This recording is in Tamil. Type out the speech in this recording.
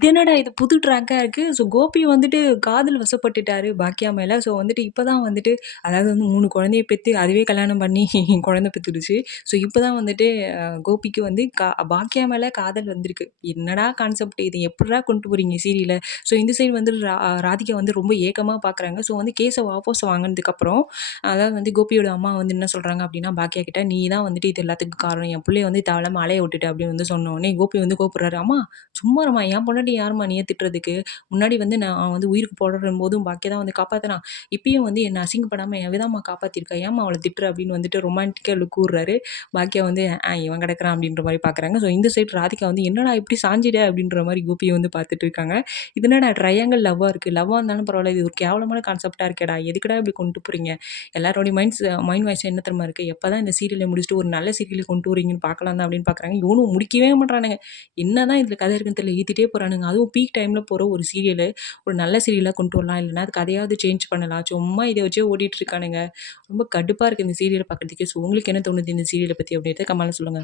இது என்னடா இது புது ட்ராக்கா இருக்கு. ஸோ கோபி வந்துட்டு காதல் வசப்பட்டுட்டாரு பாக்கியா மேல. ஸோ வந்துட்டு இப்ப தான் வந்துட்டு அதாவது வந்து 3 குழந்தைய பெத்து அதுவே கல்யாணம் பண்ணி குழந்தை பெத்துடுச்சு. ஸோ இப்ப தான் வந்துட்டு கோபிக்கு வந்து பாக்கியா மேல காதல் வந்திருக்கு. என்னடா கான்செப்ட் இது எப்புட்றா கொண்டு போறீங்க சீரியல? ஸோ இந்த சைடு வந்து ராதிகா வந்து ரொம்ப ஏக்கமா பார்க்குறாங்க. ஸோ வந்து கேஸ வாபஸ் வாங்குனதுக்கப்புறம் அதாவது வந்து கோபியோட அம்மா வந்து என்ன சொல்றாங்க அப்டின்னா, பாக்கியா கிட்ட "நீ தான் வந்துட்டு இது எல்லாத்துக்கும் காரணம். என் புள்ளைய வந்து தேவையில்லாம அலைய விட்டுட்ட" அப்படின்னு வந்து சொன்ன உடனே கோபி வந்து கோவப்படுறாரு. "அம்மா சும்மா இரும்மா, என் பொண்டாட்டி யாரும்மா நீ திட்டுறதுக்கு? முன்னாடி வந்து நான் வந்து உயிருக்கு போராடும்போதும் பாக்கியா தான் வந்து காப்பாத்துனா. இப்பயும் வந்து என்ன அசிங்கப்படாம அவ தாம்மா காப்பாத்திருக்கா. ஏம்மா அவள திட்டுற?" அப்படின்னு வந்துட்டு ரொமான்டிக்கா கூறுறாரு. பாக்கியா வந்து இவன் கிடக்குறான் அப்படின்ற மாரி பார்க்குறாங்க. ஸோ இந்த சைடு ராதிகா வந்து என்னடா இப்படி சாஞ்சிட்ட அப்படின்ற மாரி கோபிய வந்து பார்த்துட்டு இருக்காங்க. இது என்னடா ட்ரையாங்கிள் லவ்வா இருக்கு. லவ்வா இருந்தாலும் பரவாயில்ல. இது ஒரு கேவலமான கான்செப்ட்டா இருக்கேடா. எதுக்குடா இப்படி கொண்டு போறீங்க? எல்லாரோட மைண்ட் வாய்ஸ் என்ன தெரியுமா இருக்கு? எப்பதான் இந்த சீரியல முடிச்சுட்டு ஒரு நல்ல சீரியல் கொண்டு வரீங்கன்னு பார்க்கலாம் தான் அப்படின்னு பார்க்குறாங்க. இவனும் முடிக்கவே மாட்றானுங்க. என்னதான் இதுல கதை இருக்குன்னு தெரியல. இழுத்துட்டே போறானுங்க. அதுவும் பீக் டைம்ல போற ஒரு சீரியலு, ஒரு நல்ல சீரியலா கொண்டு வரலாம். இல்லன்னா அது கதையாவது சேஞ்ச் பண்ணலாம். சும்மா இத வச்சே ஓட்டிட்டு இருக்கானுங்க. ரொம்ப கடுப்பா இருக்கு இந்த சீரியல பார்க்கறதுக்கே. ஸோ உங்களுக்கு என்ன தோணுது இந்த சீரியல பத்தி அப்படின்றத கமெண்ட்ல சொல்லுங்க.